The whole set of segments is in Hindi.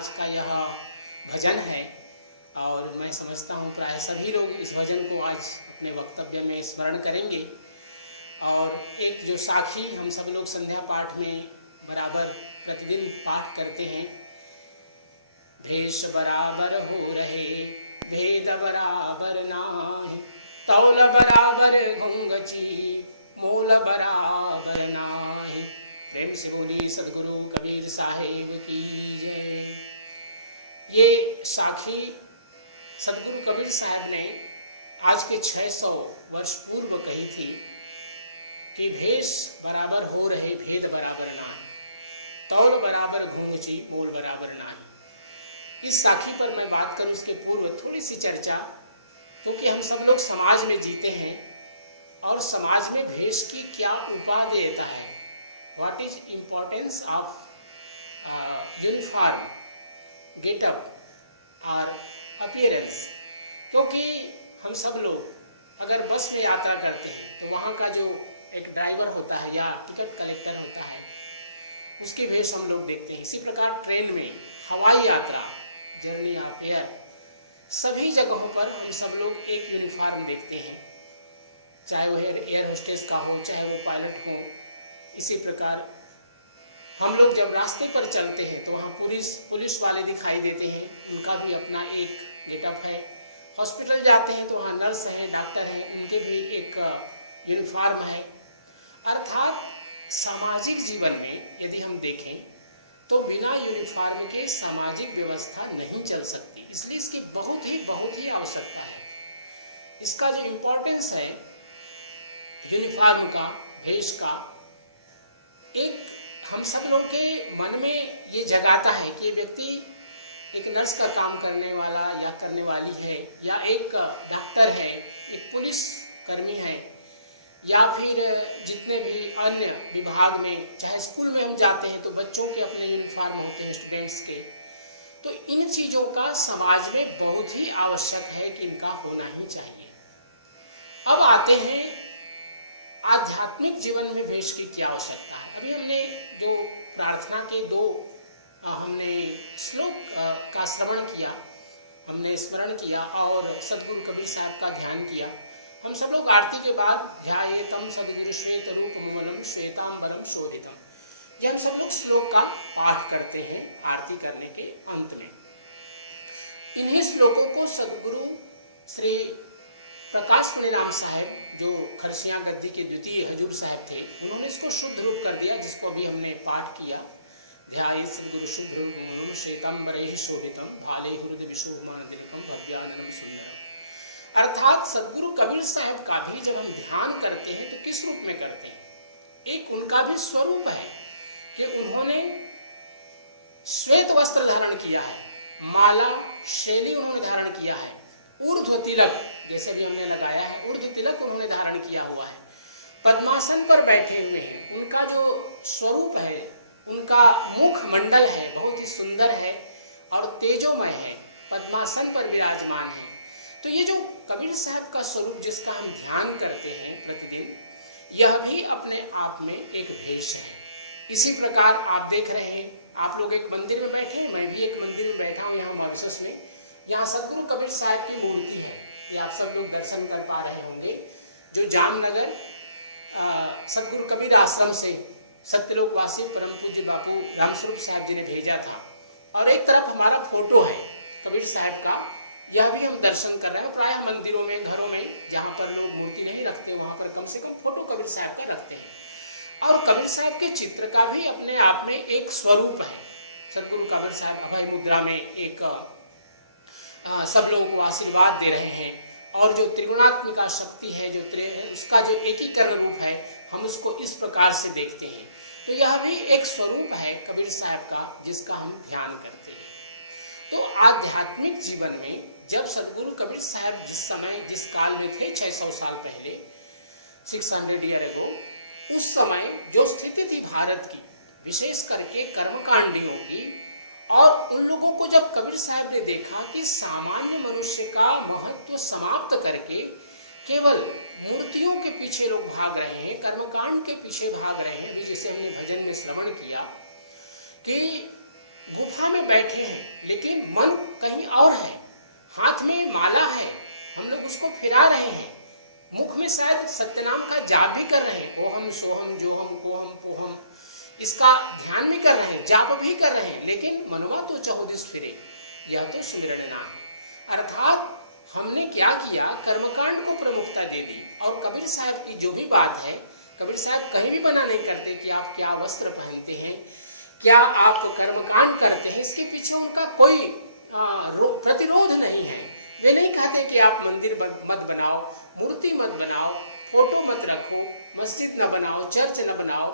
आज का यह भजन है और मैं समझता हूँ प्राय सभी लोग इस भजन को आज अपने वक्तव्य में स्मरण करेंगे। और एक जो साखी हम सब लोग संध्या पाठ में बराबर प्रतिदिन पाठ करते हैं, भेष बराबर हो रहे भेद बराबर नाहि, तौल बराबर घुंघची मोल बराबर नाहि। प्रेम से बोली सदगुरु कबीर साहेब की जय। ये साखी सदगुरु कबीर साहब ने आज के 600 वर्ष पूर्व कही थी कि भेष बराबर हो रहे भेद बराबर नाहि, तौल बराबर घुंघची मोल बराबर नाहि। इस साखी पर मैं बात करूं उसके पूर्व थोड़ी सी चर्चा, क्योंकि हम सब लोग समाज में जीते हैं और समाज में भेष की क्या उपादेयता है, what is importance of uniform getup और अपीयरेंस। क्योंकि हम सब लोग अगर बस में यात्रा करते हैं तो वहाँ का जो एक ड्राइवर होता है या टिकट कलेक्टर होता है उसकी भेष हम लोग देखते हैं। इसी प्रकार ट्रेन में, हवाई यात्रा, जर्नी ऑफ एयर, सभी जगहों पर हम सब लोग एक यूनिफॉर्म देखते हैं, चाहे वो एयर होस्टेस का हो, चाहे वो पायलट हो। इसी प्रकार हम लोग जब रास्ते पर चलते हैं तो वहाँ पुलिस वाले दिखाई देते हैं, उनका भी अपना एक गेटअप है। हॉस्पिटल जाते हैं तो वहाँ नर्स हैं, डॉक्टर हैं, उनके भी एक यूनिफॉर्म है। अर्थात सामाजिक जीवन में यदि हम देखें तो बिना यूनिफॉर्म के सामाजिक व्यवस्था नहीं चल सकती, इसलिए इसकी बहुत ही आवश्यकता है। इसका जो इम्पोर्टेंस है यूनिफॉर्म का, भेष का, एक हम सब लोग के मन में ये जगाता है कि ये व्यक्ति एक नर्स का काम करने वाला या करने वाली है, या एक डॉक्टर है, एक पुलिस कर्मी है, या फिर जितने भी अन्य विभाग में, चाहे स्कूल में हम जाते हैं तो बच्चों के अपने यूनिफॉर्म होते हैं, स्टूडेंट्स के। तो इन चीज़ों का समाज में बहुत ही आवश्यक है कि इनका होना ही चाहिए। अब आते हैं आध्यात्मिक जीवन में भेष की क्या आवश्यकता है। अभी हमने जो प्रार्थना के 2 हमने श्लोक का श्रवण किया, हमने स्मरण किया और सदगुरु कबीर साहब का ध्यान किया। हम सब लोग आरती के बाद ध्यायेतम सदगुरु श्वेत रूप मुमलम श्वेतांबरम शोभितम, ये हम सब लोग श्लोक का पाठ करते हैं आरती करने के अंत में। इन्हीं श्लोकों को सदगुरु श्री प्रकाश मणिराम साहब, जो खरसिया गद्दी के द्वितीय हजूर साहब थे, उन्होंने इसको शुद्ध रूप कर दिया, जिसको अभी हमने पाठ किया। ध्याये सदगुरु शुद्ध रूप मुमलम श्वेतांबरैः शोभितम, भाले हृदय विशोभमानतिलकम भव्याननम सुंदरम। अर्थात सदगुरु कबीर साहब का भी जब हम ध्यान करते हैं तो किस रूप में करते हैं? एक उनका भी स्वरूप है कि उन्होंने श्वेत वस्त्र धारण किया है, माला शैली उन्होंने धारण किया है, ऊर्ध्व तिलक जैसे भी हमने लगाया है, ऊर्ध्व तिलक उन्होंने धारण किया हुआ है, पद्मासन पर बैठे हुए हैं। उनका जो स्वरूप है, उनका मुख मंडल है, बहुत ही सुंदर है और तेजोमय है, पद्मासन पर विराजमान है। तो ये जो कबीर साहब का स्वरूप जिसका हम ध्यान करते हैं प्रतिदिन, यह भी अपने आप में एक भेष है। इसी प्रकार आप देख रहे हैं, आप लोग एक मंदिर में बैठे हैं, मैं भी एक मंदिर में बैठा हूँ यहाँ मॉरिशस में। यहाँ सदगुरु कबीर साहब की मूर्ति है, ये आप सब लोग दर्शन कर पा रहे होंगे, जो जामनगर सदगुरु कबीर आश्रम से सत्यलोकवासी परम पूज्य बापू रामस्वरूप साहब जी ने भेजा था। और एक तरफ हमारा फोटो है कबीर साहब का, यह भी हम दर्शन कर रहे हैं। प्राय मंदिरों में, घरों में जहाँ पर लोग मूर्ति नहीं रखते, वहाँ पर कम से कम फोटो कबीर साहब का रखते हैं। और कबीर साहब के चित्र का भी अपने आप में एक स्वरूप है। सदगुरु कबीर साहब अभय मुद्रा में एक सब लोगों को आशीर्वाद दे रहे हैं, और जो त्रिगुणात्मिका शक्ति है, जो उसका जो एकीकरण रूप है, हम उसको इस प्रकार से देखते हैं। तो यह भी एक स्वरूप है कबीर साहब का, जिसका हम ध्यान करते हैं। तो आध्यात्मिक जीवन में जब सदगुरु कबीर साहब जिस काल में थे, 600 साल पहले, 600 ईयर अगो, उस समय जो स्थिति थी भारत की, विशेष करके कर्मकांडियों की, और उन लोगों को जब कबीर साहब ने देखा कि सामान्य मनुष्य का महत्व समाप्त करके केवल मूर्तियों के पीछे लोग भाग रहे हैं, कर्मकांड के पीछे भाग रहे हैं, जैसे हमने भजन में श्रवण किया कि गुफा में बैठे हैं लेकिन मन कहीं और है, हाथ में माला है, हम लोग उसको फिरा रहे हैं, मुख में शायद सत्यनाम का जाप भी कर रहे हैं, ओहम सोहम जोहम कोहम पोहम, इसका ध्यान भी कर रहे हैं, जाप भी कर रहे हैं, लेकिन मनवा तो चहुदिस फिरे, यह तो सुमिरन ना है। अर्थात हमने क्या किया, कर्मकांड को प्रमुखता दे दी। और कबीर साहब की जो भी बात है, कबीर साहब कहीं भी मना नहीं करते कि आप क्या वस्त्र पहनते हैं, क्या आप कर्मकांड करते हैं, इसके पीछे उनका कोई प्रतिरोध नहीं है। वे नहीं कहते कि आप मंदिर मत बनाओ, मूर्ति मत बनाओ, फोटो मत रखो, मस्जिद न बनाओ, चर्च न बनाओ,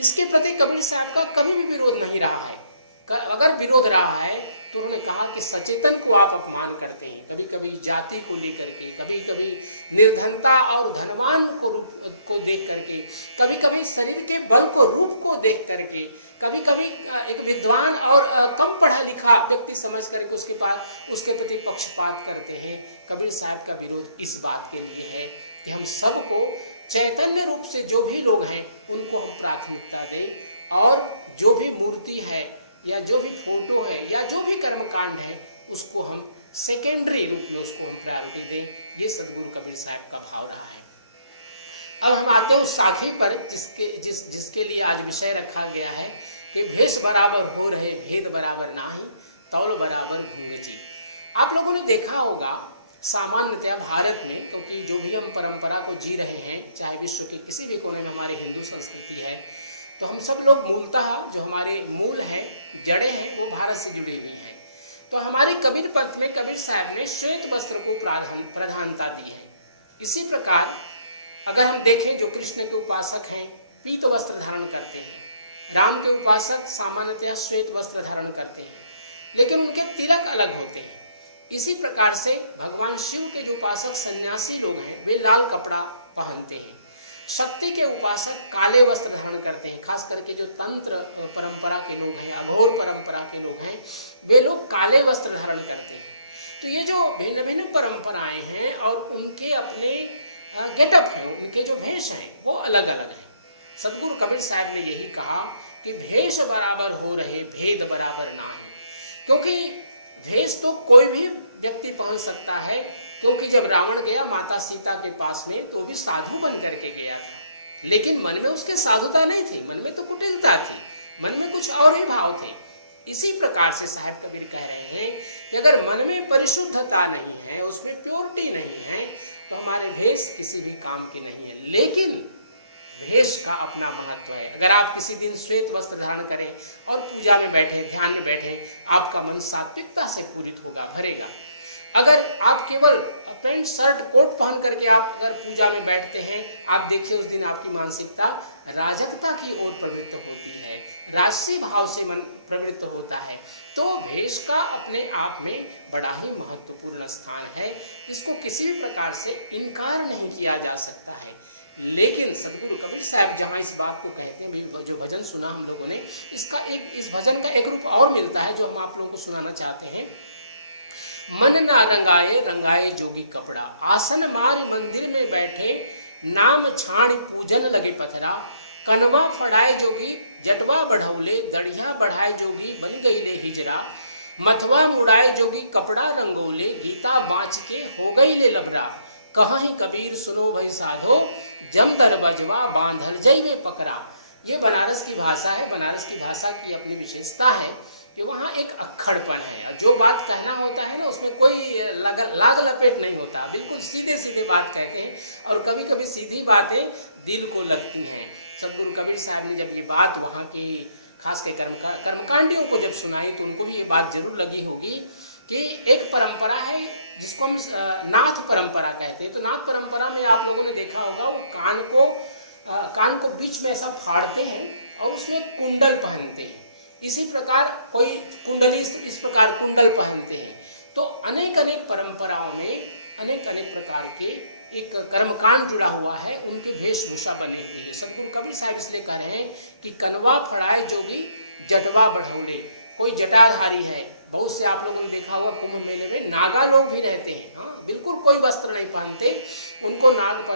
इसके प्रति कबीर साहब का कभी भी विरोध नहीं रहा है। अगर विरोध रहा है तो उन्होंने कहा कि सचेतन को आप अपमान करते हैं, कभी कभी जाति को लेकर के, कभी कभी निर्धनता और धनवान को देख करके, कभी कभी शरीर के बल को, रूप को देख करके, कभी कभी एक विद्वान और कम पढ़ा लिखा व्यक्ति समझ करके उसके प्रति पक्षपात करते हैं। कबीर साहब का विरोध इस बात के लिए है कि हम सबको चैतन्य रूप से जो भी लोग हैं उनको हम प्राथमिकता दें, और जो भी मूर्ति है या जो भी फोटो है या जो भी कर्मकांड है उसको हम सेकेंडरी रूप में उसको हम प्रायोरिटी दें। ये सदगुरु कबीर साहब का भाव रहा है। अब हम आते हैं उस साखी पर जिसके लिए आज विषय रखा गया है कि भेष बराबर हो रहे भेद बराबर नाही, तौल बराबर घूंगची। आप लोगों ने देखा होगा सामान्यतया भारत में, क्योंकि जो भी हम परंपरा को जी रहे हैं, चाहे विश्व के किसी भी कोने में हमारी हिंदू संस्कृति है, तो हम सब लोग मूलतः जो हमारे मूल है, जड़ें हैं, वो भारत से जुड़ी हुई हैं। तो हमारे कबीर पंथ में कबीर साहब ने श्वेत वस्त्र को प्रधानता दी है। इसी प्रकार अगर हम देखें, जो कृष्ण के उपासक हैं पीत वस्त्र धारण करते हैं, राम के उपासक सामान्यतः श्वेत वस्त्र धारण करते हैं, लेकिन उनके तिलक अलग होते हैं। इसी प्रकार से भगवान शिव के जो उपासक सन्यासी लोग हैं वे लाल कपड़ा पहनते हैं। शक्ति के उपासक काले वस्त्र धारण करते हैं, खास करके जो तंत्र परंपरा के लोग हैं, अघोर परंपरा के लोग हैं, वे लोग काले वस्त्र धारण करते हैं। तो ये जो भिन्न भिन्न परंपराएं हैं और उनके अपने गेटअप है, उनके जो भेष हैं वो अलग अलग हैं। सदगुरु कबीर साहब ने यही कहा कि भेष बराबर हो रहे भेद बराबर ना है, क्योंकि भेष तो कोई भी व्यक्ति पहन सकता है। क्योंकि जब रावण गया माता सीता के पास में तो भी साधु बन करके गया था, लेकिन मन में उसके साधुता नहीं थी, मन में तो कुटिलता थी, मन में कुछ और ही भाव थे। इसी प्रकार से साहब कबीर कह रहे हैं कि अगर मन में परिशुद्धता नहीं है, उसमें प्योरिटी नहीं है, तो हमारे भेष किसी भी काम की नहीं है। लेकिन भेष का अपना महत्व है। अगर आप किसी दिन श्वेत वस्त्र धारण करें और पूजा में बैठे, ध्यान में बैठे, आपका मन सात्विकता से पूरित होगा, भरेगा। अगर आप केवल पैंट शर्ट कोट पहन करके आप अगर पूजा में बैठते हैं, आप देखिए उस दिन आपकी मानसिकता राजकता की ओर प्रवृत्त होती है, राजसी भाव से मन प्रवृत्त होता है। तो भेष का अपने आप में बड़ा ही महत्वपूर्ण स्थान है, इसको किसी भी प्रकार से इनकार नहीं किया जा सकता है। लेकिन सदगुरु कबीर साहब जहाँ इस बात को कहते हैं, जो भजन सुना हम लोगों ने, इस भजन का एक रूप और मिलता है जो हम आप लोगों को सुनाना चाहते हैं। मन ना रंगाए रंगाए जोगी कपड़ा, आसन मार मंदिर में बैठे, नाम छाण पूजन लगे पथरा, कनवा फड़ाए जोगी जटवा बढ़ौले, दढ़िया बढ़ाए जोगी बन गई ले हिजरा, मथवा मुड़ाए जोगी कपड़ा रंगोले, गीता बाँच के हो गई ले लबरा, कहीं कबीर सुनो भई साधो, जमदर बजवा बांधल जई में पकड़ा। ये बनारस की भाषा है। बनारस की भाषा की अपनी विशेषता है कि वहाँ एक अक्खड़पन है, जो बात कहना होता है ना उसमें कोई लाग लपेट नहीं होता, बिल्कुल सीधे सीधे बात कहते हैं, और कभी कभी सीधी बातें दिल को लगती हैं। सदगुरु कबीर साहब ने जब ये बात वहाँ की खास के कर्मकांडियों को जब सुनाई तो उनको भी ये बात जरूर लगी होगी कि एक परंपरा है जिसको हम नाथ परंपरा कहते हैं। तो नाथ परंपरा में आप लोगों ने देखा होगा वो कान को बीच में ऐसा फाड़ते हैं और उसमें कुंडल पहनते हैं। इसी प्रकार कोई कुंडली इस प्रकार कुंडल पहनते हैं। तो अनेक अनेक परंपराओं में अनेक अनेक प्रकार के एक कर्मकांड जुड़ा हुआ है, उनकी वेशभूषा बनी हुई है। सदगुरु कबीर साहब इसलिए कह रहे हैं कि कनवा फड़ाए जोगी जटवा बढ़ौले, कोई जटाधारी है। बहुत से आप लोगों ने देखा होगा कुंभ मेले में नागा लोग भी रहते हैं। हाँ, बिल्कुल कोई वस्त्र नहीं पहनते, उनको नागा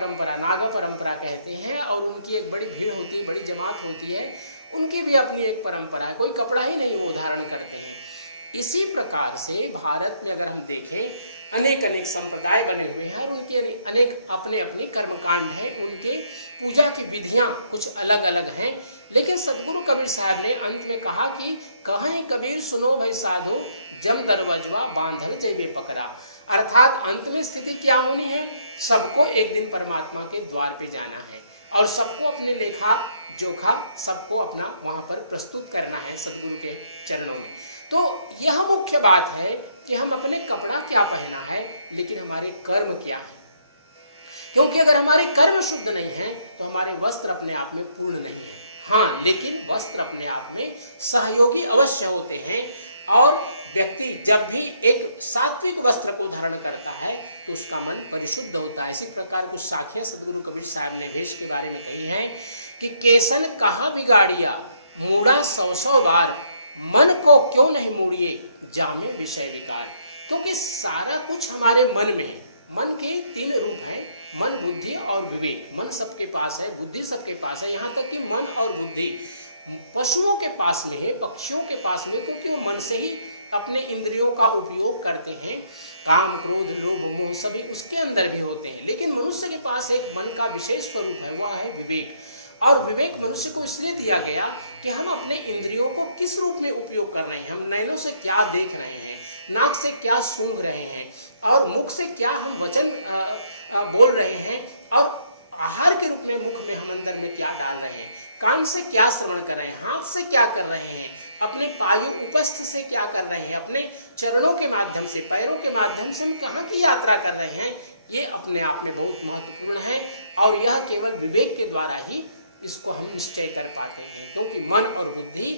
परंपरा कहते हैं, और उनकी एक बड़ी भीड़ होती है, बड़ी जमात होती है, उनकी भी अपनी एक परंपरा है, कोई कपड़ा ही नहीं वो धारण करते हैं। इसी प्रकार से भारत में अगर हम देखें अनेक अनेक संप्रदाय बने हुए हैं और उनके अनेक अपने अपने कर्मकांड हैं, उनके पूजा की विधियां कुछ अलग अलग हैं। लेकिन सदगुरु कबीर साहब ने अंत में कहा कि कहीं कबीर सुनो भाई साधो, जम दरवाजवा बांधल जेबे पकड़ा। अर्थात अंत में स्थिति क्या होनी है, सबको एक दिन परमात्मा के द्वार पे जाना है और सबको अपने लेखा जोखा सबको अपना वहां पर प्रस्तुत करना है सदगुरु के चरणों में। तो यह मुख्य बात है कि हम अपने कपड़ा क्या पहना है, लेकिन हमारे कर्म क्या है। क्योंकि अगर हमारे कर्म शुद्ध नहीं है तो हमारे वस्त्र अपने आप में पूर्ण नहीं है। हाँ, लेकिन वस्त्र अपने आप में सहयोगी अवश्य होते हैं और व्यक्ति जब भी एक सात्विक वस्त्र को धारण करता है तो उसका मन परिशुद्ध होता है। इसी प्रकार कुछ साखियां सदगुरु कबीर साहब ने वेश के बारे में कही हैं कि केसन कहा बिगाड़िया, मूड़ा 100 बार, मन को क्यों नहीं मूड़िए, जामे विषय विकार। क्योंकि सारा कुछ हमारे मन में है। मन के 3 रूप हैं, मन, बुद्धि और विवेक। मन सबके पास है, बुद्धि सबके पास है, यहाँ तक कि मन और बुद्धि पशुओं के पास में है, पक्षियों के पास में, क्योंकि वो मन से ही अपने इंद्रियों का उपयोग करते हैं। काम, क्रोध, लोभ, मोह सभी उसके अंदर भी होते हैं। लेकिन मनुष्य के पास एक मन का विशेष स्वरूप है, वह है विवेक। और विवेक मनुष्य को इसलिए दिया गया कि हम अपने इंद्रियों को किस रूप में उपयोग कर रहे हैं, हम नैनों से क्या देख रहे हैं, नाक से क्या सूंघ रहे हैं और मुख से क्या हम वचन बोल रहे हैं और आहार के रूप में मुख में हम अंदर में क्या डाल रहे हैं, कान से क्या श्रवण कर रहे हैं, हाथ से क्या कर रहे हैं, अपने पायु उपस्थ से क्या कर रहे हैं, अपने चरणों के माध्यम से, पैरों के माध्यम से हम कहाँ की यात्रा कर रहे हैं, ये अपने आप में बहुत महत्वपूर्ण है। और यह केवल विवेक के द्वारा ही इसको हम निश्चय कर पाते हैं। क्योंकि मन और बुद्धि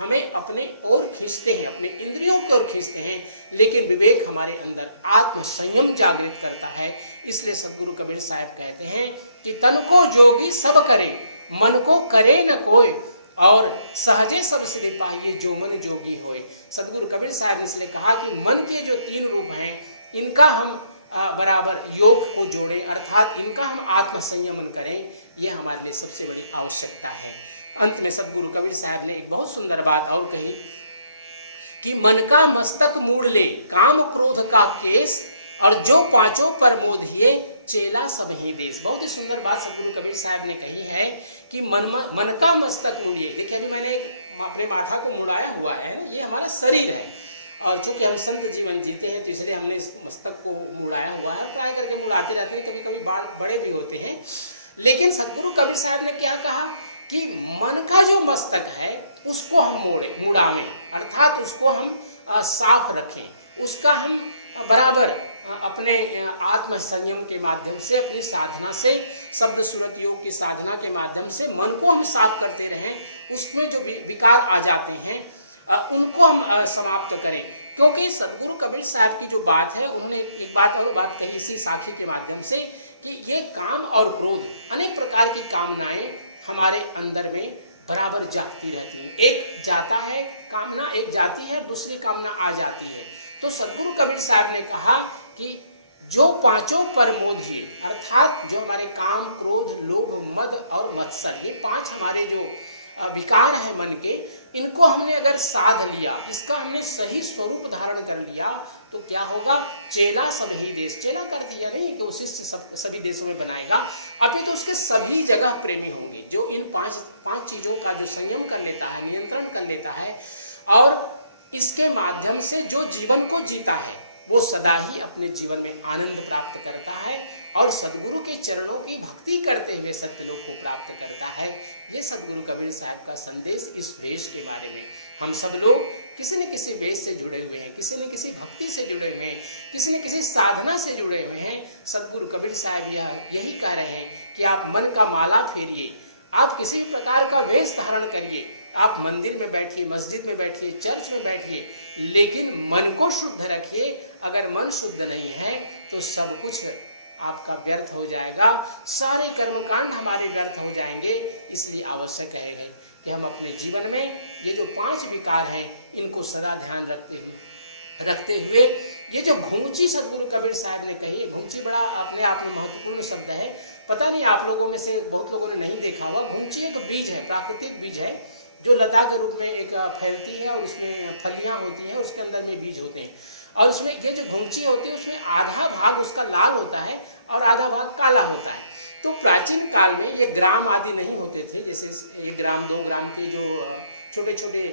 हमें अपने ओर खींचते हैं, अपने इंद्रियों की ओर खींचते हैं, लेकिन विवेक हमारे अंदर आत्म संयम जागृत करता है। इसलिए सदगुरु कबीर साहब कहते हैं कि तन को जोगी सब करे, मन को करे न कोई, और सहजे सब सिले पाइए जो मन जोगी होए। सदगुरु कबीर साहब ने इसलिए कहा कि मन के जो 3 रूप हैं, इनका हम बराबर योग को जोड़े, अर्थात इनका हम आत्म संयमन करें, ये हमारे लिए सबसे बड़ी आवश्यकता है। अंत में सदगुरु कबीर साहब ने एक बहुत सुंदर बात और कही कि मन का मस्तक मूड़ ले, काम क्रोध का केस, और जो पांचों पर मोधिए, चेला सब ही देश। बहुत ही सुंदर बात सदगुरु कबीर साहब ने कही है कि मन का मस्तक मूड़िए। देखिए, अभी मैंने अपने माथा को मुड़ाया हुआ है, ये हमारा शरीर है, और चूंकि हम संत जीवन जीते हैं तो इसलिए हमने इस मस्तक को मुड़ाया हुआ है, प्राय करके मुड़ाते रहते हैं, कभी कभी बाल बड़े भी होते हैं। लेकिन सदगुरु कबीर साहब ने क्या कहा कि मन का जो मस्तक है उसको हम मुड़ावें, अर्थात उसको हम साफ रखें, उसका हम बराबर अपने आत्म संयम के माध्यम से, अपनी साधना से, शब्द सूरत योग की साधना के माध्यम से मन को हम साफ करते रहें। उसमें जो विकार आ जाते हैं उनको हम समाप्त करें। क्योंकि सदगुरु कबीर साहब की जो बात है, उन्होंने एक बात और बात कही इसी साखी के माध्यम से कि ये काम और क्रोध, अनेक प्रकार की कामनाएं हमारे अंदर में बराबर जाती रहती हैं। एक जाता है कामना, एक जाती है, दूसरी कामना आ जाती है। तो सदगुरु कबीर साहब ने कहा कि जो पांचों पर मोधिए, अर्थात जो हमारे काम, क्रोध, लोभ, मद और मत्सर, ये 5 हमारे जो विकार है मन के, इनको हमने अगर साध लिया, इसका हमने सही स्वरूप धारण कर लिया, तो क्या होगा, चेला सब ही देश। चेला कर दिया नहीं कि वो शिष्य सभी देशों में बनाएगा, अभी तो उसके सभी जगह प्रेमी होंगे। जो इन पांच चीजों का जो संयम कर लेता है, नियंत्रण कर लेता है, और इसके माध्यम से जो जीवन को जीता है, वो सदा ही अपने जीवन में आनंद प्राप्त करता है और सदगुरु के चरणों की भक्ति करते हुए सत्यलोक को प्राप्त करता है। ये सदगुरु कबीर साहब का संदेश इस वेश के बारे में। हम सब लोग किसी न किसी वेश से जुड़े हुए हैं, किसी न किसी भक्ति से जुड़े हुए हैं, किसी न किसी साधना से जुड़े हुए हैं। सदगुरु कबीर साहब यही कह रहे हैं कि आप मन का माला फेरिए, आप किसी प्रकार का वेश धारण करिए, आप मंदिर में बैठिए, मस्जिद में बैठिए, चर्च में बैठिए, लेकिन मन को शुद्ध रखिए। अगर मन शुद्ध नहीं है तो सब कुछ आपका व्यर्थ हो जाएगा, सारे कर्मकांड हमारे व्यर्थ हो जाएंगे। इसलिए आवश्यक है कि हम अपने जीवन में ये जो 5 विकार हैं, इनको सदा ध्यान रखते हुए ये जो घूंची सदगुरु कबीर साहब ने कही, घूंची बड़ा अपने आप में महत्वपूर्ण शब्द है। पता नहीं आप लोगों में से बहुत लोगों ने नहीं देखा होगा, घूंची एक बीज है, प्राकृतिक बीज है, जो लता के रूप में एक फैलती है और उसमें फलियां होती हैं, उसके अंदर में बीज होते हैं। और उसमें ये जो घुंची होती है उसमें आधा भाग उसका लाल होता है और आधा भाग काला होता है। तो प्राचीन काल में ये ग्राम आदि नहीं होते थे, जैसे 1 ग्राम 2 ग्राम की जो छोटे छोटे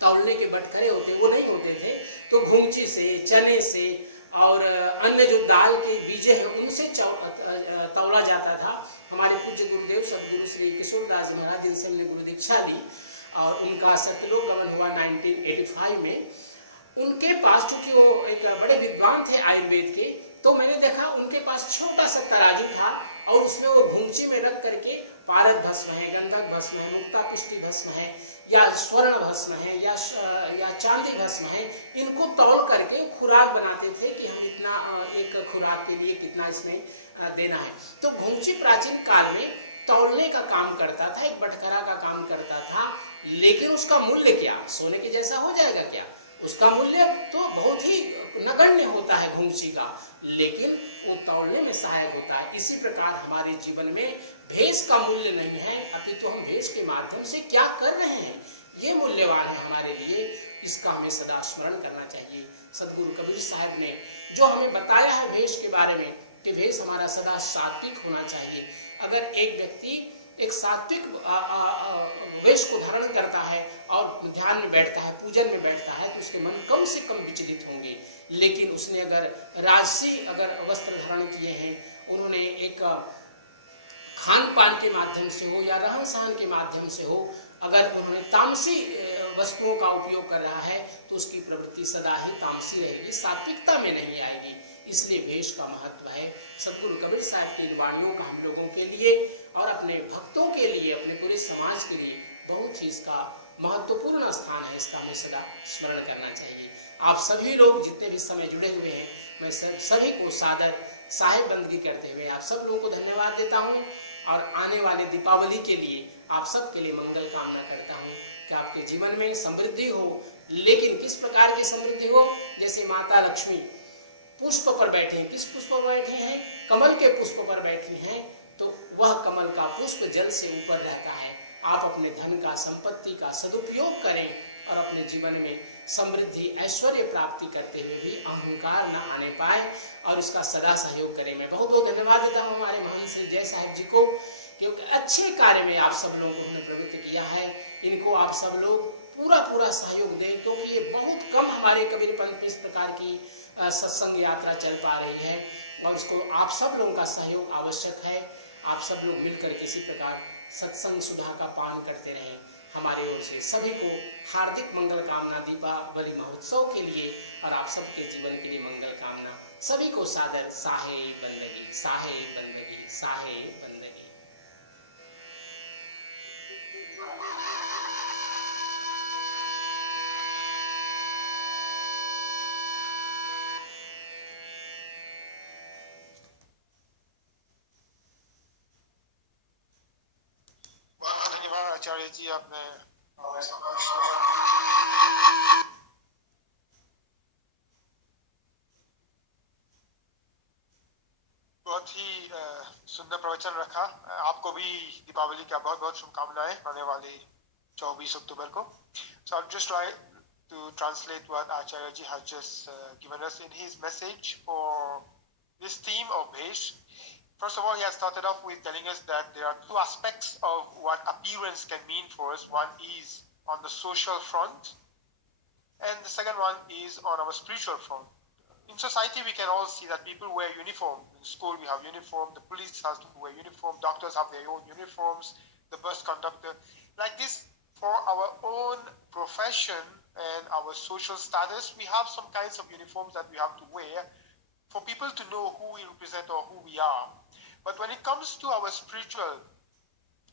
तौलने के बटखरे होते वो नहीं होते थे। तो घुंची से, चने से और अन्य जो दाल के बीजे हैं उनसे तौला जाता था। हमारे पूज्य गुरुदेव सदगुरु श्री किशोरदास जी महाराज, जिनसे हमने गुरु दीक्षा ली और उनका सतलोक गमन हुआ 1985 में, उनके पास, चूंकि वो एक बड़े विद्वान थे आयुर्वेद के, तो मैंने देखा उनके पास छोटा सा तराजू था और उसमें वो घुंची में रख करके पारद भस्म है, गंधक भस्म है, मुक्ता पुष्टि भस्म है, या स्वर्ण भस्म है, या चांदी भस्म है, इनको तौल करके खुराक बनाते थे कि हम इतना एक खुराक के लिए कितना इसमें देना है। तो घुंची प्राचीन काल में तौलने का काम करता था, एक बटखरा का काम करता था। लेकिन उसका मूल्य क्या, सोने के जैसा हो जाएगा क्या? उसका मूल्य तो बहुत ही नगण्य होता है घुंची का, लेकिन वो तौलने में सहायक होता है। इसी प्रकार हमारे जीवन में भेष का मूल्य नहीं है, अपितु हम भेष के माध्यम से क्या कर रहे हैं ये मूल्यवान है हमारे लिए। इसका हमें सदा स्मरण करना चाहिए। सदगुरु कबीर साहब ने जो हमें बताया है भेष के बारे में, कि भेष हमारा सदा सात्विक होना चाहिए। अगर एक व्यक्ति एक सात्विक वेश को धारण करता है और ध्यान में बैठता है, पूजन में बैठता है, तो उसके मन कम से कम विचलित होंगे। लेकिन उसने अगर राजसी वस्त्र धारण किए हैं, उन्होंने एक खान पान के माध्यम से हो या रहन सहन के माध्यम से हो, अगर उन्होंने तामसी वस्तुओं का उपयोग कर रहा है, तो उसकी प्रवृत्ति सदा ही तामसी रहेगी, सात्विकता में नहीं आएगी। इसलिए वेश का महत्व है। सदगुरु कबीर साहब की इन वाणियों का हम लोगों के लिए और अपने भक्तों के लिए, अपने पूरे समाज के लिए बहुत ही इसका महत्वपूर्ण स्थान है। इसका हमें सदा स्मरण करना चाहिए। आप सभी लोग जितने भी समय जुड़े हुए हैं, मैं सभी को सादर साहेब बंदगी करते हुए आप सब लोगों को धन्यवाद देता हूँ और आने वाले दीपावली के लिए आप सबके लिए मंगल कामना करता हूँ कि आपके जीवन में समृद्धि हो। लेकिन किस प्रकार की समृद्धि हो? जैसे माता लक्ष्मी पुष्प पर बैठे हैं, किस पुष्प पर बैठे हैं? कमल के पुष्प पर बैठी हैं, तो वह कमल का पुष्प जल से ऊपर रहता है। आप अपने धन का, संपत्ति का सदुपयोग करें और अपने जीवन में समृद्धि ऐश्वर्य प्राप्ति करते हुए भी अहंकार न आने पाए और इसका सदा सहयोग करें। मैं बहुत बहुत धन्यवाद देता हूँ हमारे महंत श्री जय साहिब जी को, क्योंकि अच्छे कार्य में आप सब लोगों ने प्रवृत्त किया है। इनको आप सब लोग पूरा सहयोग दें, क्योंकि ये बहुत कम हमारे कबीर पंथ में इस प्रकार की सत्संग यात्रा चल पा रही है और इसको आप सब लोगों का सहयोग आवश्यक है। आप सब लोग मिलकर किसी प्रकार सत्संग सुधा का पान करते रहें। हमारे ओर से सभी को हार्दिक मंगल कामना दीपावली महोत्सव के लिए और आप सबके जीवन के लिए मंगल कामना। सभी को सादर साहेब बंदगी, साहेब बंदगी, साहेब बंदगी। आचार्य जी, आपने बहुत ही सुंदर प्रवचन रखा। आपको भी दीपावली का बहुत बहुत शुभकामनाएं आने वाले 24 अक्टूबर को। So I'll just try to translate what Acharya ji has just given us in his message for this theme of Bhesh. First of all, he has started off with telling us that there are two aspects of what appearance can mean for us. One is on the social front, and the second one is on our spiritual front. In society, we can all see that people wear uniform. In school, we have uniform. The police has to wear uniform. Doctors have their own uniforms. The bus conductor. Like this, for our own profession and our social status, we have some kinds of uniforms that we have to wear for people to know who we represent or who we are. But when it comes to our spiritual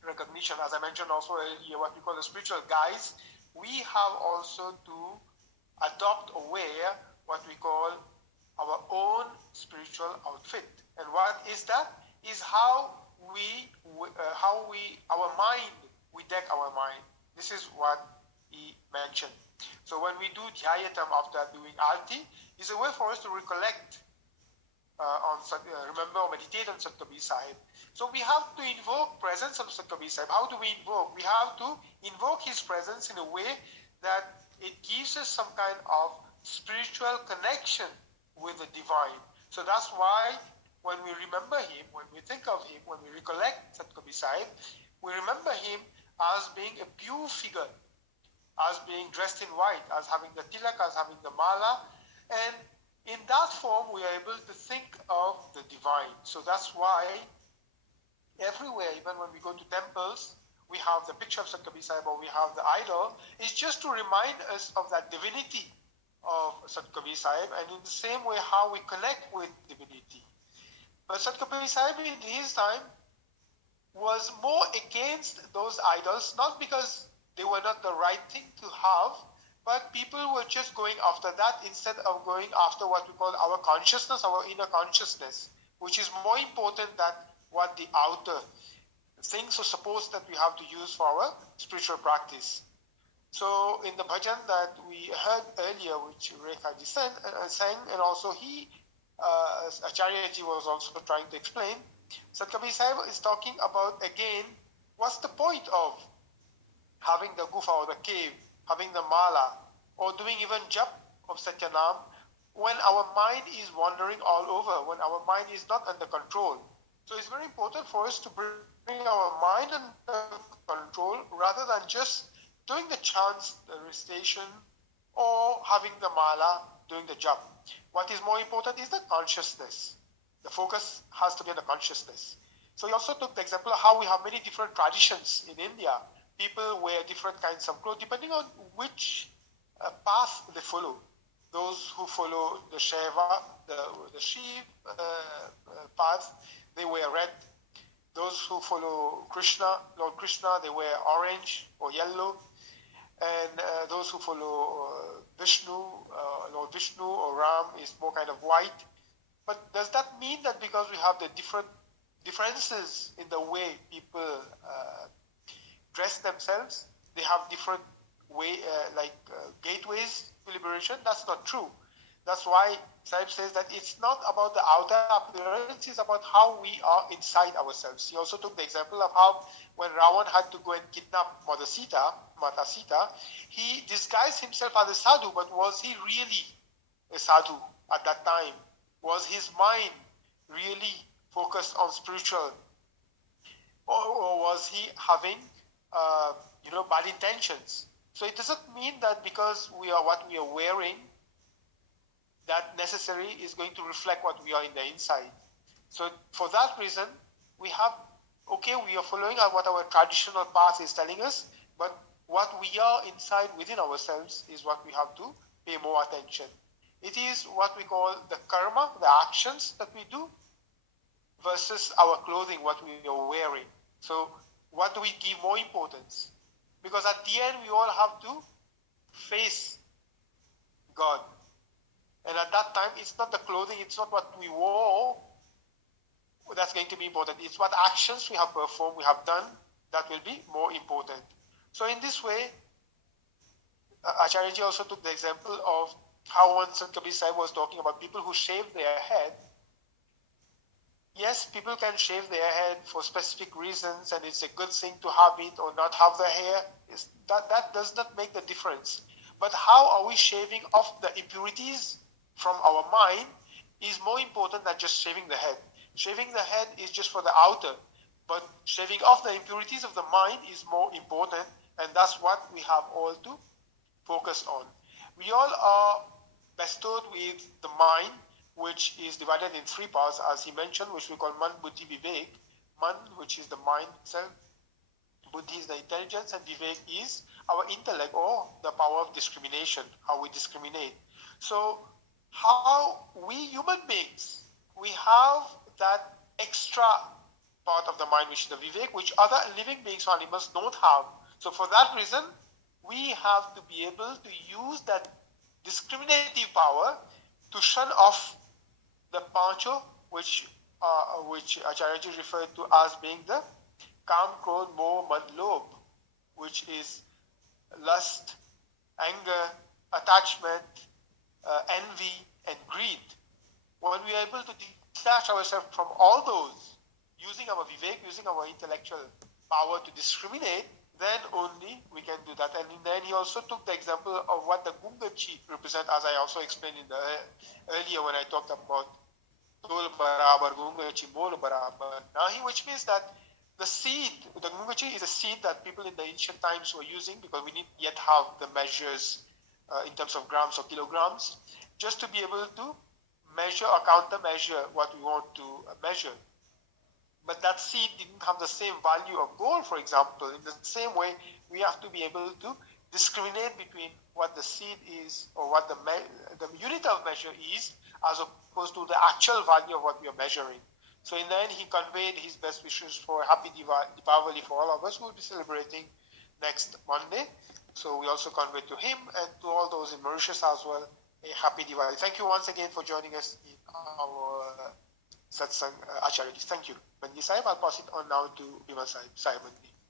recognition, as I mentioned also earlier, what we call the spiritual guise, we have also to adopt or wear what we call our own spiritual outfit. And what is that? Is how our mind, we deck our mind. This is what he mentioned. So when we do Dhyayatam after doing Arti, it's a way for us to recollect remember or meditate on Sant Kabir Sahib. So we have to invoke presence of Sant Kabir Sahib. How do we invoke? We have to invoke his presence in a way that it gives us some kind of spiritual connection with the divine. So that's why when we remember him, when we think of him, when we recollect Sant Kabir Sahib, we remember him as being a pure figure, as being dressed in white, as having the tilak, as having the mala, and in that form we are able to think of the divine. So that's why everywhere, even when we go to temples, we have the picture of Sant Kabir Sahib or we have the idol, is just to remind us of that divinity of Sant Kabir Sahib, and in the same way how we connect with divinity. But Sant Kabir Sahib in his time was more against those idols, not because they were not the right thing to have, but people were just going after that instead of going after what we call our consciousness, our inner consciousness, which is more important than what the outer things or supports that we have to use for our spiritual practice. So in the bhajan that we heard earlier, which Rekha ji sang, and also Acharya ji was also trying to explain, Sant Kabir Sahib is talking about, again, what's the point of having the gufa or the cave, having the mala, or doing even jap of Satyanam, when our mind is wandering all over, when our mind is not under control. So it's very important for us to bring our mind under control rather than just doing the chants, the recitation, or having the mala, doing the jap. What is more important is the consciousness. The focus has to be on the consciousness. So he also took the example of how we have many different traditions in India. People wear different kinds of clothes depending on which path they follow. Those who follow the Shaiva, the sheep path, they wear red. Those who follow Krishna, Lord Krishna, they wear orange or yellow. And those who follow Vishnu, Lord Vishnu or Ram is more kind of white. But does that mean that because we have the differences in the way people dress themselves, they have different gateways to liberation? That's not true. That's why Sahib says that it's not about the outer appearance, it's about how we are inside ourselves. He also took the example of how when Ravan had to go and kidnap Mata Sita, he disguised himself as a sadhu, but was he really a sadhu at that time? Was his mind really focused on spiritual? Or was he having bad intentions? So it doesn't mean that because what we are wearing, that necessary is going to reflect what we are in the inside. So for that reason, we are following what our traditional path is telling us, but what we are inside within ourselves is what we have to pay more attention. It is what we call the karma, the actions that we do, versus our clothing, what we are wearing. So what do we give more importance? Because at the end, we all have to face God. And at that time, it's not the clothing, it's not what we wore that's going to be important. It's what actions we have performed, we have done, that will be more important. So in this way, Acharya ji also took the example of how when Sant Kabir Sahib was talking about people who shave their head. Yes, people can shave their head for specific reasons, and it's a good thing to have it or not have the hair. That does not make the difference. But how are we shaving off the impurities from our mind is more important than just shaving the head. Shaving the head is just for the outer, but shaving off the impurities of the mind is more important, and that's what we have all to focus on. We all are bestowed with the mind, which is divided in three parts, as he mentioned, which we call Man, Buddhi, Vivek. Man, which is the mind itself, Buddhi is the intelligence, and Vivek is our intellect or the power of discrimination, how we discriminate. So how we human beings, we have that extra part of the mind, which is the Vivek, which other living beings or animals don't have. So for that reason, we have to be able to use that discriminative power to shun off the pancho, which Acharya ji referred to as being the Kam, Krodh, Moh, Mad, Lobh, which is lust, anger, attachment, envy, and greed. When we are able to detach ourselves from all those, using our vivek, using our intellectual power to discriminate, then only we can do that. And then he also took the example of what the Gungachi represent, as I also explained in the earlier when I talked about Tol Barabar, Gungachi, Mol Barabar, Nahi, which means that the seed, the Gungachi is a seed that people in the ancient times were using because we didn't yet have the measures in terms of grams or kilograms, just to be able to measure or countermeasure what we want to measure. But that seed didn't have the same value of gold, for example. In the same way, we have to be able to discriminate between what the seed is or what the unit of measure is, as opposed to the actual value of what we are measuring. So in the end, he conveyed his best wishes for happy Deepavali for all of us who will be celebrating next Monday. So we also convey to him and to all those in Mauritius as well a happy Diwali. Thank you once again for joining us in our Satsang Acharya. Thank you. Mandi Sahib, I'll pass it on now to Bimal Sahib. Sahib Mandi.